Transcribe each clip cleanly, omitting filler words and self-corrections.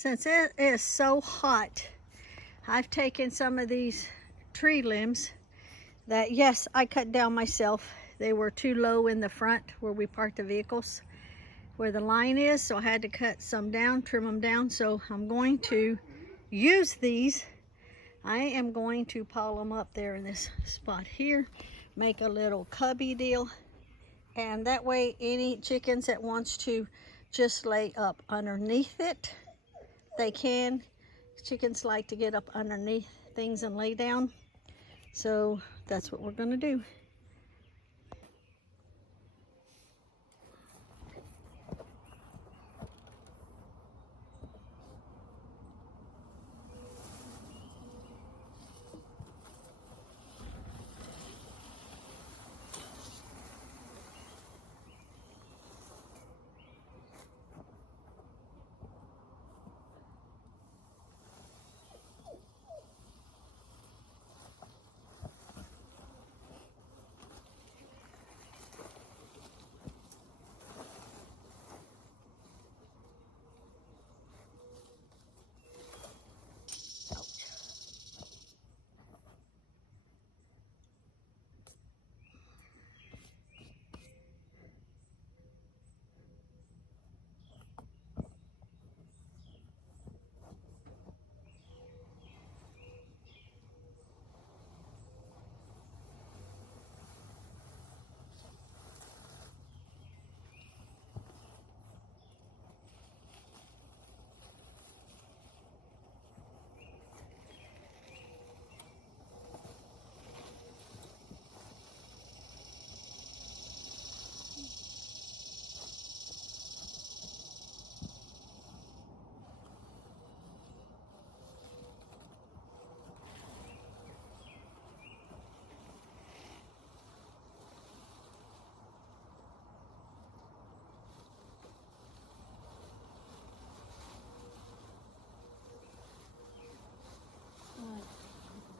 Since it is so hot, I've taken some of these tree limbs that, yes, I cut down myself. They were too low in the front where we park the vehicles, where the line is, so I had to cut some down, trim them down. So I'm going to use these. I am going to pile them up there in this spot here, make a little cubby deal, and that way any chickens that wants to just lay up underneath it, they can. Chickens like to get up underneath things and lay down. So that's what we're going to do.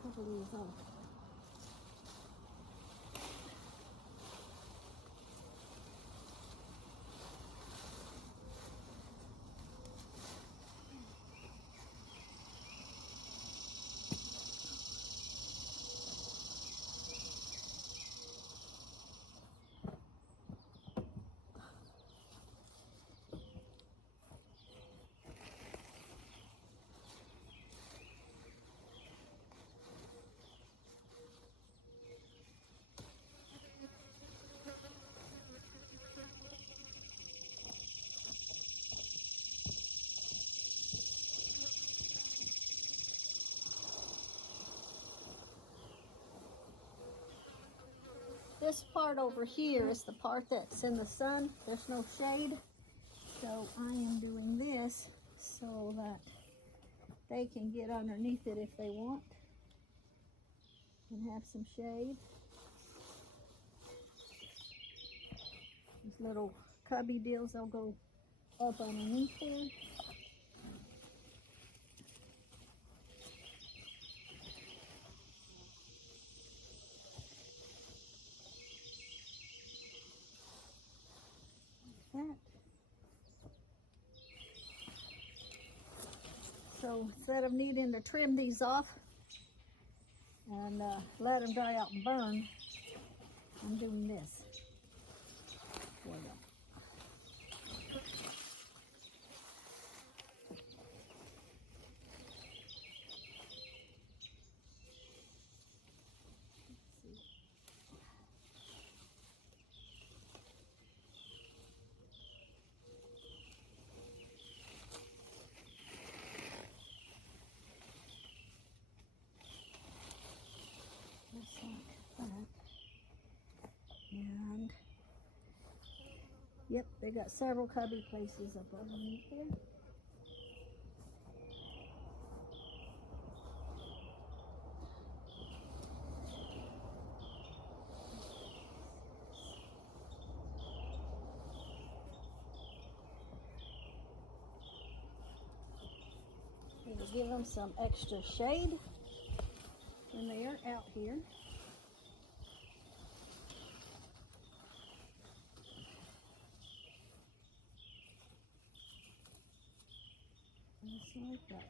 Couple of these off. This part over here is the part that's in the sun. There's no shade. So I am doing this so that they can get underneath it if they want and have some shade. These little cubby deals, they'll go up underneath there. That. So instead of needing to trim these off and let them dry out and burn, I'm doing this for them. And yep, they got several cubby places up underneath there. It'll give them some extra shade when they are out here. Just like that.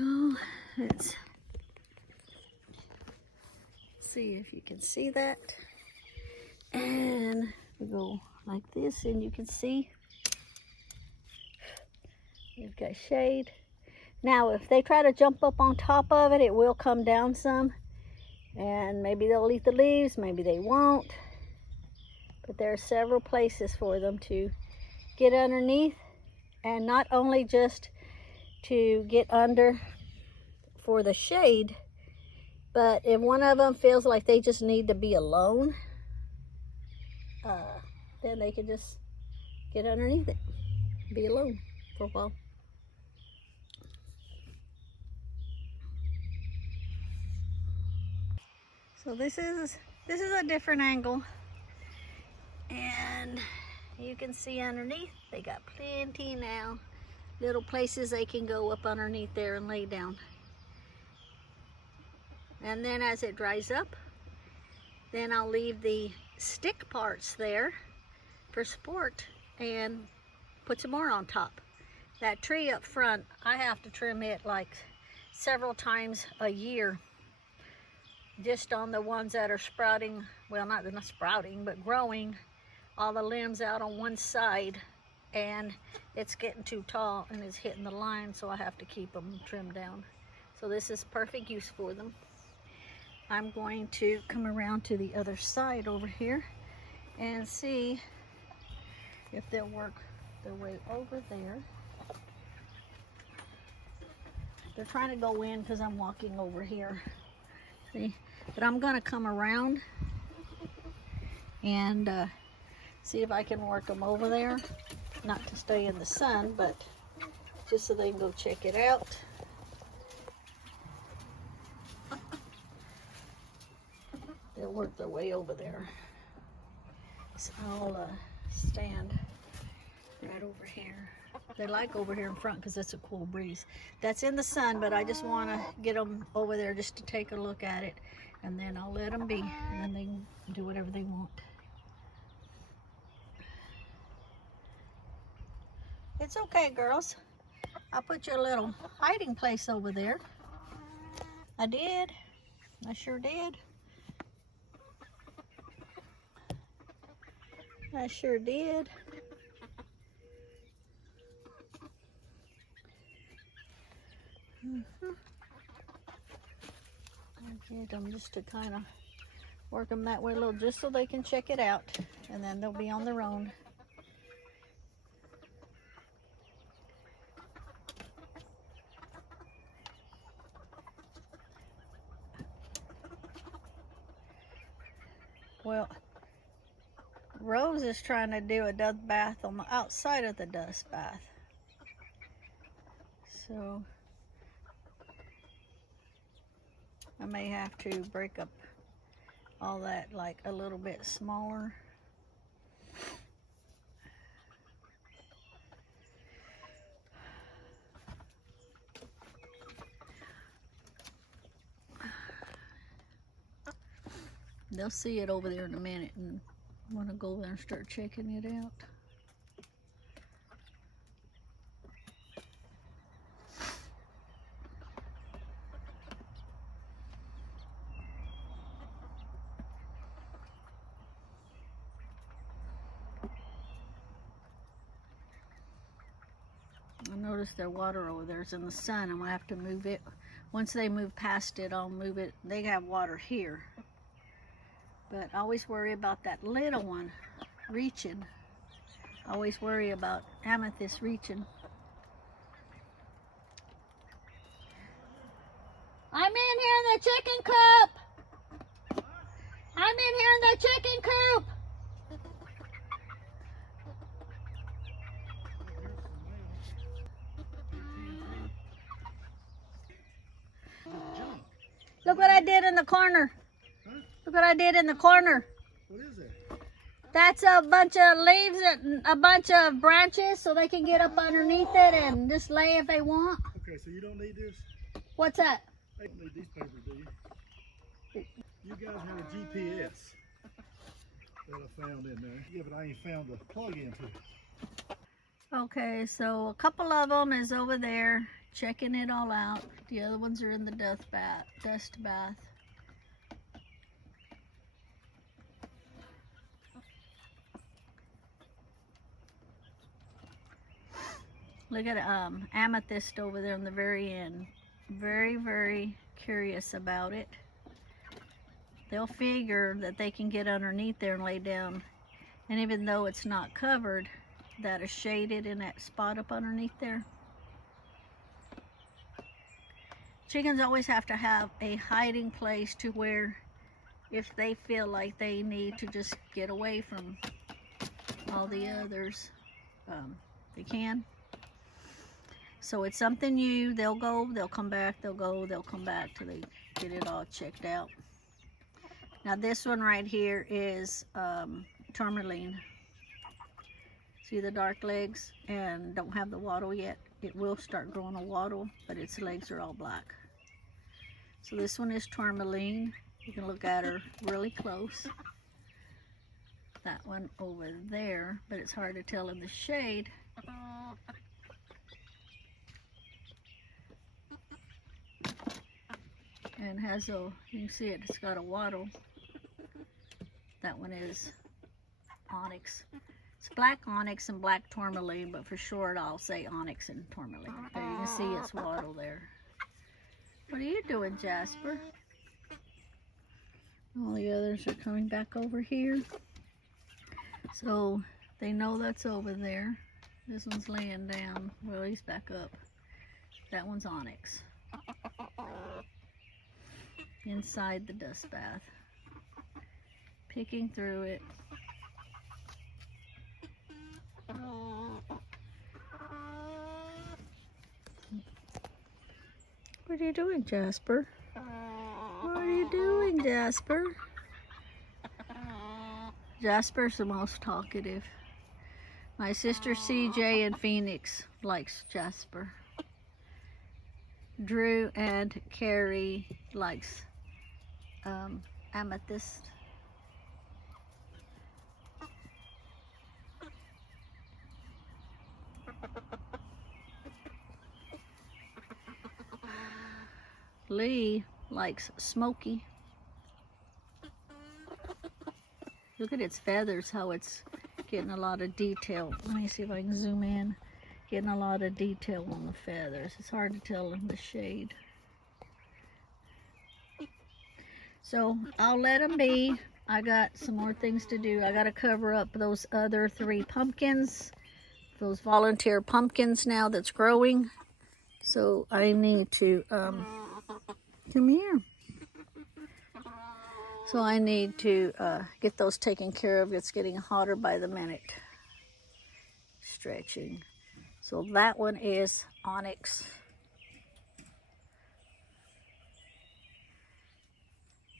Oh, let's see if you can see that. And we go like this, and you can see we've got shade. Now, if they try to jump up on top of it, it will come down some. And maybe they'll eat the leaves, maybe they won't. But there are several places for them to get underneath. And not only just to get under for the shade, but if one of them feels like they just need to be alone, then they can just get underneath it, be alone for a while. So this is a different angle, and you can see underneath they got plenty now little places they can go up underneath there and lay down. And then as it dries up, then I'll leave the stick parts there for support and put some more on top. That tree up front, I have to trim it like several times a year, just on the ones that are sprouting, well, not sprouting, but growing all the limbs out on one side, and it's getting too tall and it's hitting the line, so I have to keep them trimmed down. So this is perfect use for them. I'm going to come around to the other side over here and see if they'll work their way over there. They're trying to go in because I'm walking over here. See? But I'm going to come around and see if I can work them over there. Not to stay in the sun, but just so they can go check it out. They'll work their way over there. So I'll stand right over here. They like over here in front because it's a cool breeze. That's in the sun, but I just want to get them over there just to take a look at it. And then I'll let them be, and then they can do whatever they want. It's okay, girls. I'll put you a little hiding place over there. I did. I sure did. I sure did. I did them just to kind of work them that way a little, just so they can check it out, and then they'll be on their own. Well, Rose is trying to do a dust bath on the outside of the dust bath. So I may have to break up all that like a little bit smaller. They'll see it over there in a minute and want to go there and start checking it out. I noticed their water over there is in the sun. I'm going to have to move it. Once they move past it, I'll move it. They have water here. But I always worry about that little one reaching. I always worry about Amethyst reaching. I'm in here in the chicken coop. I'm in here in the chicken coop. Look what I did in the corner. Look what I did in the corner. What is it? That's a bunch of leaves and a bunch of branches so they can get up underneath it and just lay if they want. Okay, so you don't need this? What's that? You don't need these papers, do you? You guys have a GPS that I found in there. Yeah, but I ain't found the plug-in to it. Okay, so a couple of them is over there checking it all out. The other ones are in the dust bath. Look at amethyst over there on the very end. Very, very curious about it. They'll figure that they can get underneath there and lay down. And even though it's not covered, that is shaded in that spot up underneath there. Chickens always have to have a hiding place to where if they feel like they need to just get away from all the others, they can. So it's something new. They'll go, they'll come back, they'll go, they'll come back till they get it all checked out. Now this one right here is tourmaline. See the dark legs and don't have the wattle yet. It will start growing a wattle, but its legs are all black. So this one is tourmaline. You can look at her really close. That one over there, but it's hard to tell in the shade. And has a, you can see it, it's got a wattle. That one is onyx. It's black onyx and black tourmaline, but for short I'll say onyx and tourmaline. There you can see its wattle there. What are you doing, Jasper? All the others are coming back over here. So they know that's over there. This one's laying down. Well, he's back up. That one's onyx. Inside the dust bath. Picking through it. What are you doing, Jasper? What are you doing, Jasper? Jasper's the most talkative. My sister CJ in Phoenix likes Jasper. Drew and Carrie likes amethyst. Lee likes Smoky. Look at its feathers, how it's getting a lot of detail. Let me see if I can zoom in. Getting a lot of detail on the feathers. It's hard to tell in the shade. So I'll let them be. I got some more things to do. I got to cover up those other 3 pumpkins. Those volunteer pumpkins now that's growing. So I need to, come here. So I need to get those taken care of. It's getting hotter by the minute. Stretching. So that one is onyx.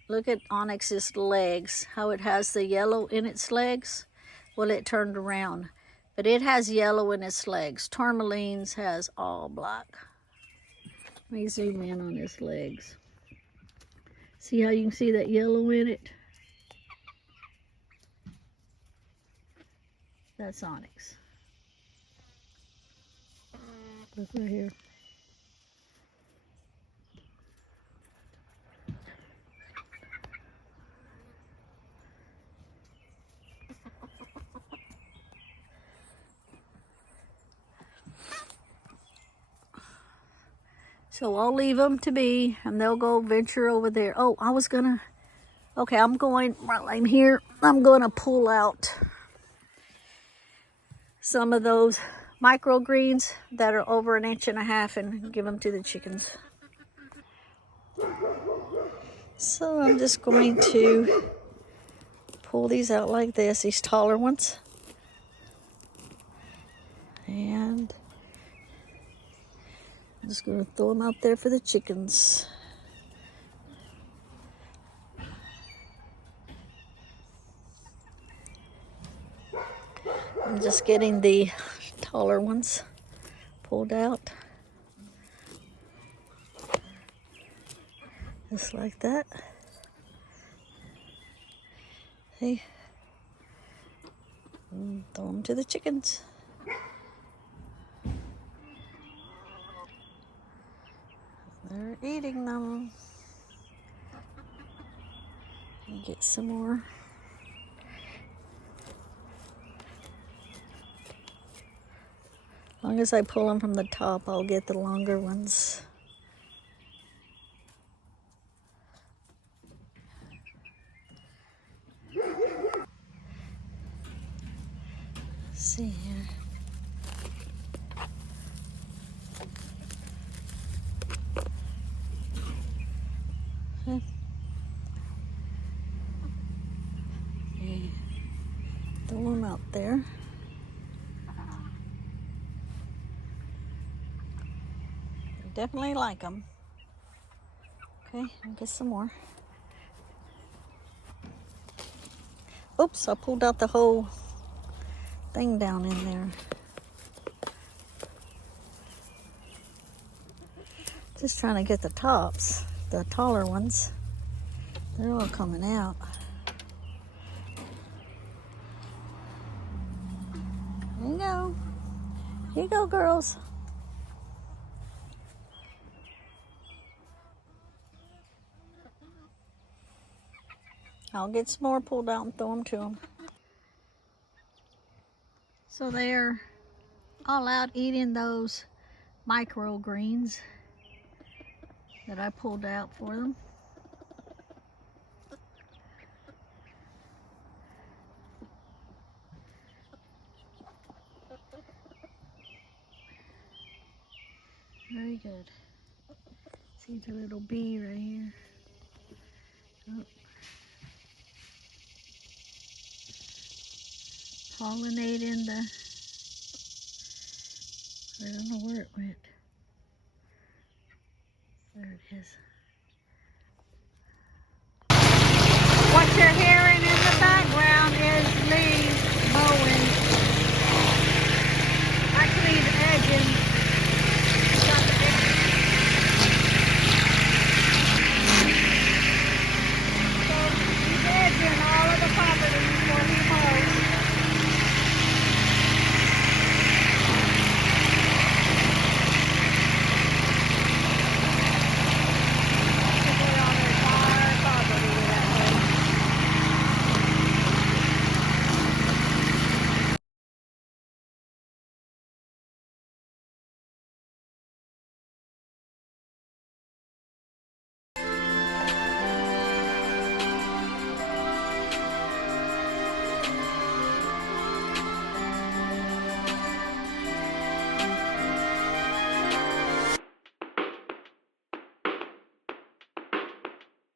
Look at onyx's legs, how it has the yellow in its legs. Well, it turned around, but it has yellow in its legs. Tourmaline's has all black. Let me zoom in on his legs. See how you can see that yellow in it? That's onyx. Look right here. So I'll leave them to be, and they'll go venture over there. Oh, I was gonna, okay, I'm going, while I'm here, I'm gonna pull out some of those microgreens that are over 1.5 inches and give them to the chickens. So I'm just going to pull these out like this, these taller ones. And I'm just going to throw them out there for the chickens. I'm just getting the taller ones pulled out. Just like that. See? And throw them to the chickens. They're eating them. Get some more. As long as I pull them from the top, I'll get the longer ones. Let's see here. Okay. Throw them out there. Definitely like them. Okay, I'll get some more. Oops, I pulled out the whole thing down in there. Just trying to get the tops, the taller ones. They're all coming out. There you go. Here you go, girls. I'll get some more pulled out and throw them to them. So they're all out eating those microgreens that I pulled out for them. Very good. See the little bee right here. Oh. Pollinating the, I don't know where it went. There it is.